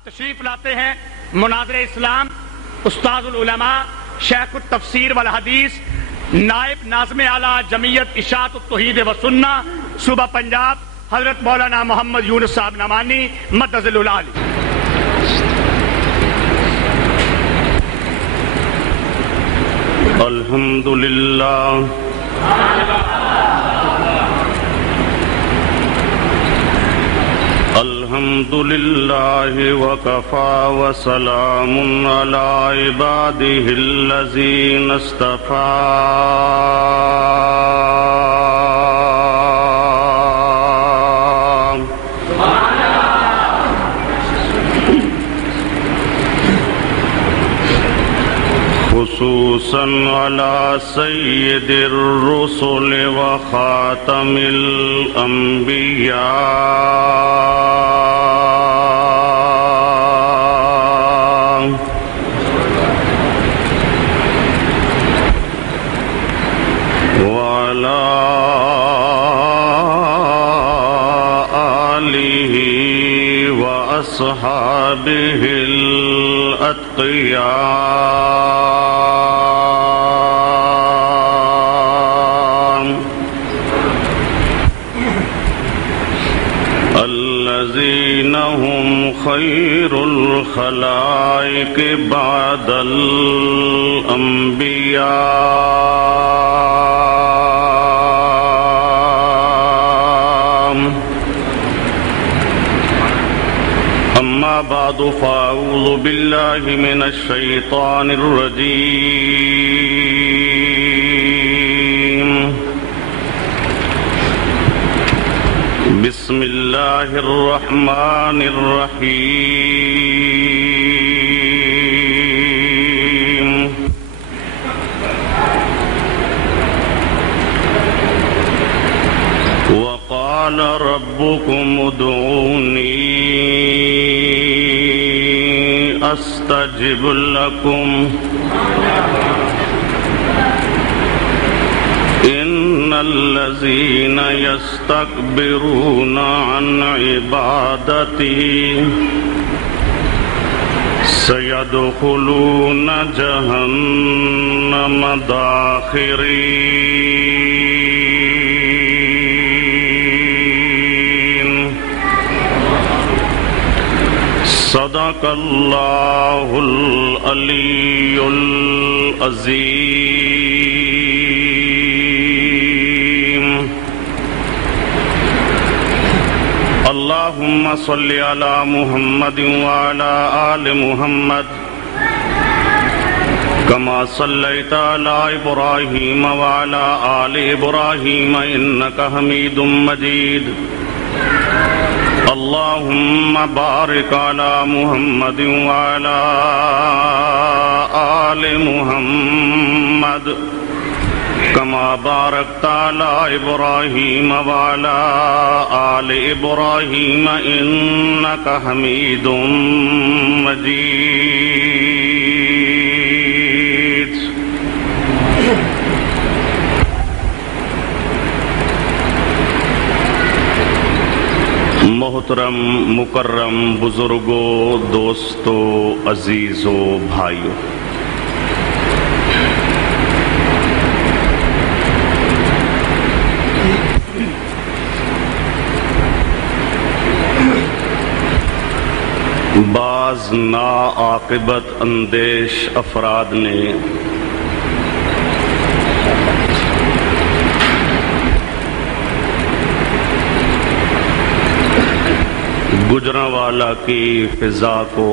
اب تشریف لاتے ہیں مناظر اسلام استاذ العلماء شیخ التفسیر والحدیث نائب ناظم اعلیٰ جمعیت اشاعت التوحید و سنہ صوبہ پنجاب حضرت مولانا محمد یونس صاحب نعمانی مدظل العالی۔ الحمدللہ الحمدللہ وکفا وسلام علی عبادہ الذین اصطفی۔ خصوصاً علی سید الرسل و خاتم الانبیاء وعلی آلہ و اصحابہ الاتقیاء خیر الخلائق بعد الانبیاء۔ اما بعد فاعوذ باللہ من الشیطان الرجیم۔ بسم اللہ الرحمن الرحیم۔ وقال ربکم ادعونی استجب لکم ان الذین یستکبرون عن عبادتی سیدخلون جہنم داخرین۔ صدق اللہ العلی العظیم۔ اللہم صلی علی محمد وعلی آل محمد کما صلیت علی ابراہیم وعلی آل ابراہیم انکا حمید مجید۔ اللہم بارک علی محمد وعلی آل محمد کما بارکت علی ابراہیم وعلی آل ابراہیم انکا حمید مجید۔ محترم مکرم بزرگوں، دوستوں، عزیزوں، بھائیوں، بعض ناعاقبت اندیش افراد نے گجرانوالہ کی فضا کو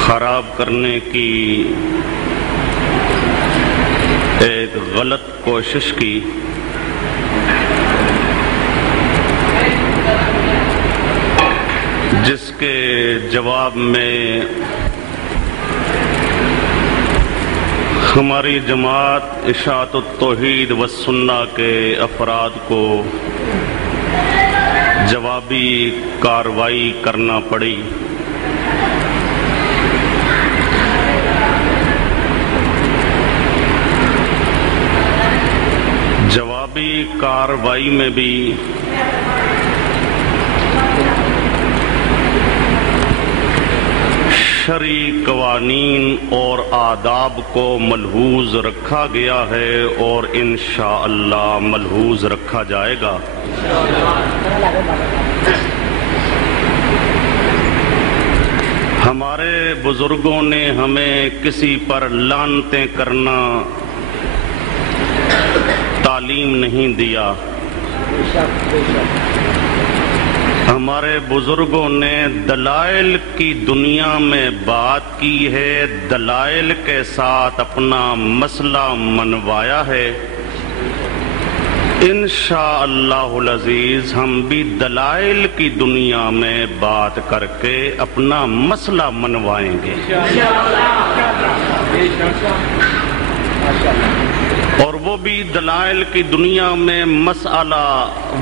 خراب کرنے کی ایک غلط کوشش کی، جس کے جواب میں ہماری جماعت اشاعت التوحید و سنہ کے افراد کو جوابی کارروائی کرنا پڑی۔ جوابی کارروائی کارروائی میں بھی شرعی قوانین اور آداب کو ملحوظ رکھا گیا ہے اور انشاءاللہ ملحوظ رکھا جائے گا۔ ہمارے بزرگوں نے ہمیں کسی پر لعنتیں کرنا تعلیم نہیں دیا۔ ہمارے بزرگوں نے دلائل کی دنیا میں بات کی ہے، دلائل کے ساتھ اپنا مسئلہ منوایا ہے۔ انشاءاللہ العزیز ہم بھی دلائل کی دنیا میں بات کر کے اپنا مسئلہ منوائیں گے، اور وہ بھی دلائل کی دنیا میں مسئلہ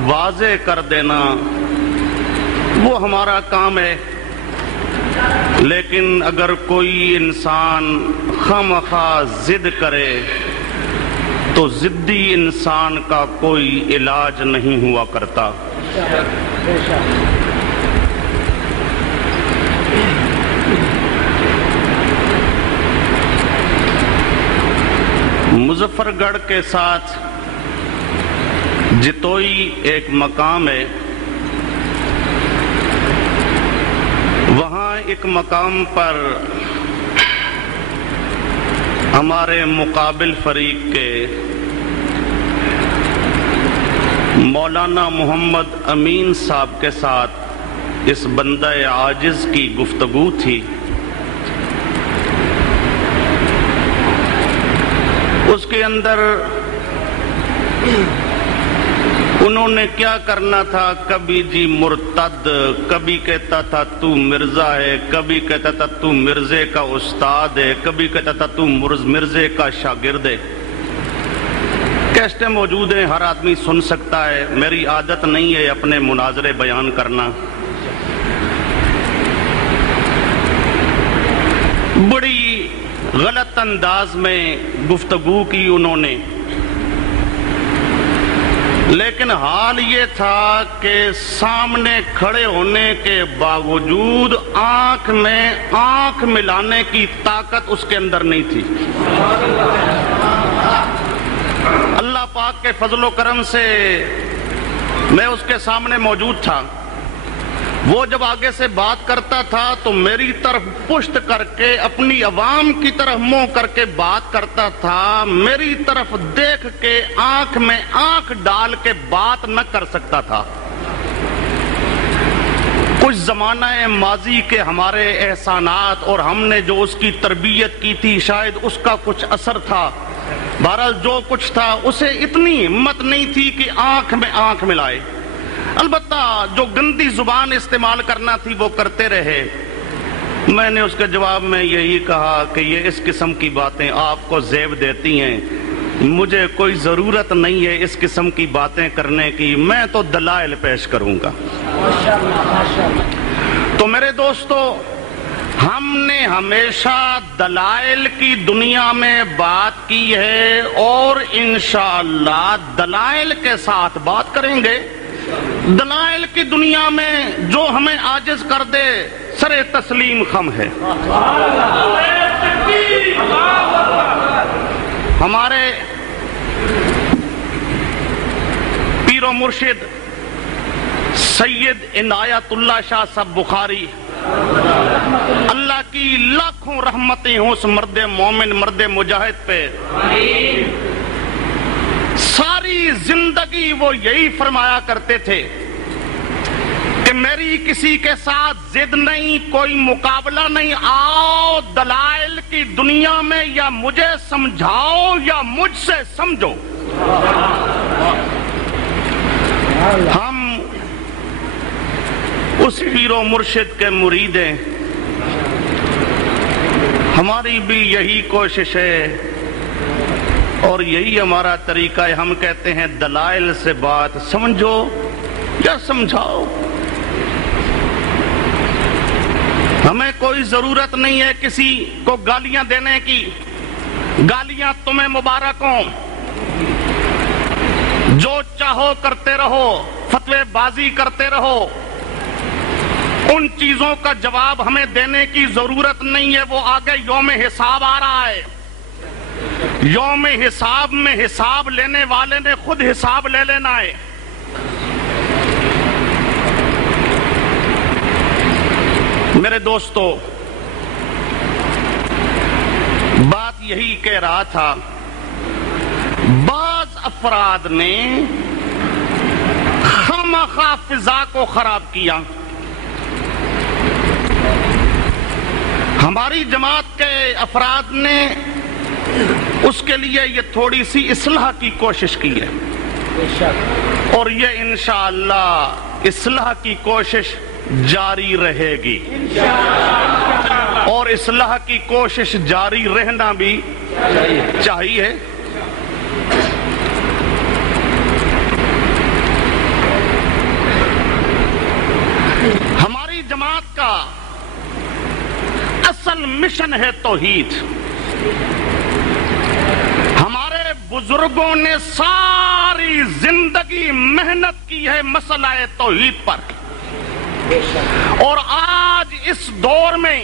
واضح کر دینا وہ ہمارا کام ہے۔ لیکن اگر کوئی انسان خواہ ضد کرے تو ضدی انسان کا کوئی علاج نہیں ہوا کرتا۔ مظفر گڑھ کے ساتھ جتوئی ایک مقام ہے، وہاں ایک مقام پر ہمارے مقابل فریق کے مولانا محمد امین صاحب کے ساتھ اس بندہ عاجز کی گفتگو تھی۔ اس کے اندر انہوں نے کیا کرنا تھا، کبھی جی مرتد، کبھی کہتا تھا تو مرزا ہے، کبھی کہتا تھا تو مرزے کا استاد ہے، کبھی کہتا تھا تو مرزے کا شاگرد ہے۔ کیسٹیں موجود ہیں، ہر آدمی سن سکتا ہے، میری عادت نہیں ہے اپنے مناظرے بیان کرنا۔ بڑی غلط انداز میں گفتگو کی انہوں نے، لیکن حال یہ تھا کہ سامنے کھڑے ہونے کے باوجود آنکھ میں آنکھ ملانے کی طاقت اس کے اندر نہیں تھی۔ اللہ پاک کے فضل و کرم سے میں اس کے سامنے موجود تھا۔ وہ جب آگے سے بات کرتا تھا تو میری طرف پشت کر کے اپنی عوام کی طرف منہ کر کے بات کرتا تھا، میری طرف دیکھ کے آنکھ میں آنکھ ڈال کے بات نہ کر سکتا تھا۔ کچھ زمانہ ماضی کے ہمارے احسانات اور ہم نے جو اس کی تربیت کی تھی شاید اس کا کچھ اثر تھا۔ بہرحال جو کچھ تھا اسے اتنی ہمت نہیں تھی کہ آنکھ میں آنکھ ملائے۔ البتہ جو گندی زبان استعمال کرنا تھی وہ کرتے رہے۔ میں نے اس کے جواب میں یہی کہا کہ یہ اس قسم کی باتیں آپ کو زیب دیتی ہیں، مجھے کوئی ضرورت نہیں ہے اس قسم کی باتیں کرنے کی، میں تو دلائل پیش کروں گا۔ تو میرے دوستو، ہم نے ہمیشہ دلائل کی دنیا میں بات کی ہے اور انشاءاللہ دلائل کے ساتھ بات کریں گے۔ دلائل کی دنیا میں جو ہمیں عاجز کر دے سر تسلیم خم ہے۔ ہمارے پیر و مرشد سید عنایت اللہ شاہ صاحب بخاری، اللہ کی لاکھوں رحمتیں ہوں اس مرد مومن، مرد مجاہد پہ۔ ساری زندگی وہ یہی فرمایا کرتے تھے کہ میری کسی کے ساتھ ضد نہیں، کوئی مقابلہ نہیں، آؤ دلائل کی دنیا میں یا مجھے سمجھاؤ یا مجھ سے سمجھو۔ ہم اس پیر و مرشد کے مرید ہیں، ہماری بھی یہی کوشش ہے اور یہی ہمارا طریقہ ہے۔ ہم کہتے ہیں دلائل سے بات سمجھو یا سمجھاؤ، ہمیں کوئی ضرورت نہیں ہے کسی کو گالیاں دینے کی۔ گالیاں تمہیں مبارک ہوں، جو چاہو کرتے رہو، فتوے بازی کرتے رہو، ان چیزوں کا جواب ہمیں دینے کی ضرورت نہیں ہے. وہ آگے یوم حساب آ رہا ہے. یوم حساب میں حساب لینے والے نے خود حساب لے لینا ہے. میرے دوستو، بات یہی کہہ رہا تھا، بعض افراد نے خامخواہ فضا کو خراب کیا. ہماری جماعت کے افراد نے اس کے لیے یہ تھوڑی سی اصلاح کی کوشش کی ہے، اور یہ انشاءاللہ اصلاح کی کوشش جاری رہے گی، اور اصلاح کی کوشش جاری رہنا بھی چاہیے. ہماری جماعت کا اصل مشن ہے توحید. ہمارے بزرگوں نے ساری زندگی محنت کی ہے مسئلہ توحید پر، اور آج اس دور میں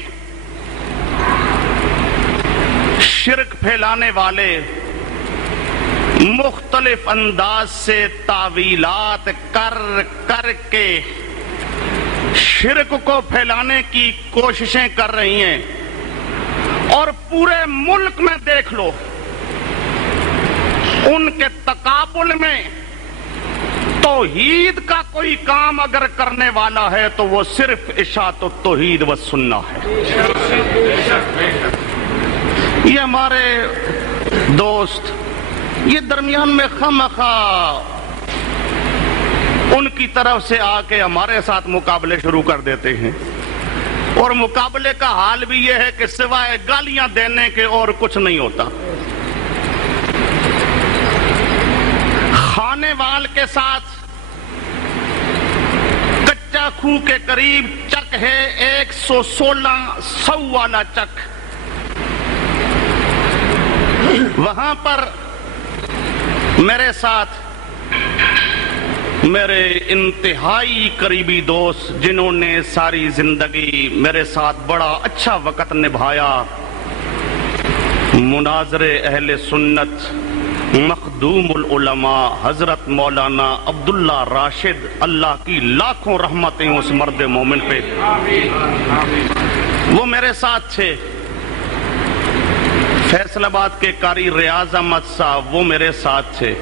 شرک پھیلانے والے مختلف انداز سے تعویلات کر کر کے شرک کو پھیلانے کی کوششیں کر رہی ہیں. اور پورے ملک میں دیکھ لو، ان کے تقابل میں توحید کا کوئی کام اگر کرنے والا ہے تو وہ صرف اشاعت التوحید و سنہ ہے. یہ ہمارے دوست یہ درمیان میں خامخواہ ان کی طرف سے آ کے ہمارے ساتھ مقابلے شروع کر دیتے ہیں، اور مقابلے کا حال بھی یہ ہے کہ سوائے گالیاں دینے کے اور کچھ نہیں ہوتا. خانے وال کے ساتھ کچا کھو کے قریب چک ہے 116 والا چک. وہاں پر میرے ساتھ میرے انتہائی قریبی دوست جنہوں نے ساری زندگی میرے ساتھ بڑا اچھا وقت نبھایا، مناظر اہل سنت مخدوم العلماء حضرت مولانا عبداللہ راشد، اللہ کی لاکھوں رحمتیں اس مرد مومن پہ، وہ میرے ساتھ تھے. فیصل آباد کے قاری ریاض احمد صاحب وہ میرے ساتھ تھے.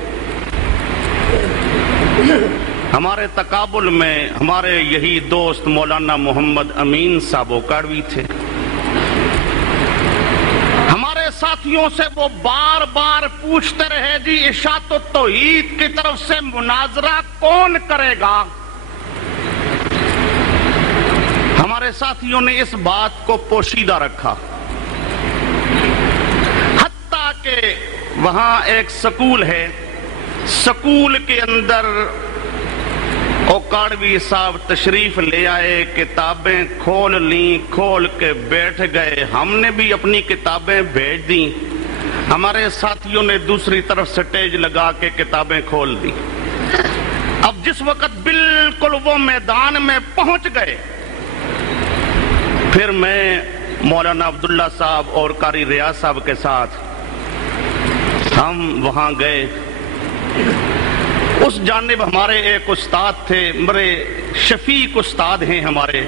ہمارے تقابل میں ہمارے یہی دوست مولانا محمد امین صاحب اکاڑوی تھے. ہمارے ساتھیوں سے وہ بار بار پوچھتے رہے جی اشاعت التوحید کی طرف سے مناظرہ کون کرے گا. ہمارے ساتھیوں نے اس بات کو پوشیدہ رکھا، حتیٰ کہ وہاں ایک سکول ہے، سکول کے اندر اوکاڑوی صاحب تشریف لے آئے، کتابیں کھول لیں، کھول کے بیٹھ گئے. ہم نے بھی اپنی کتابیں بھیج دیں، ہمارے ساتھیوں نے دوسری طرف سٹیج لگا کے کتابیں کھول دی. اب جس وقت بالکل وہ میدان میں پہنچ گئے، پھر میں مولانا عبداللہ صاحب اور قاری ریاض صاحب کے ساتھ ہم وہاں گئے. اس جانب ہمارے ایک استاد تھے، بڑے شفیق استاد ہیں ہمارے،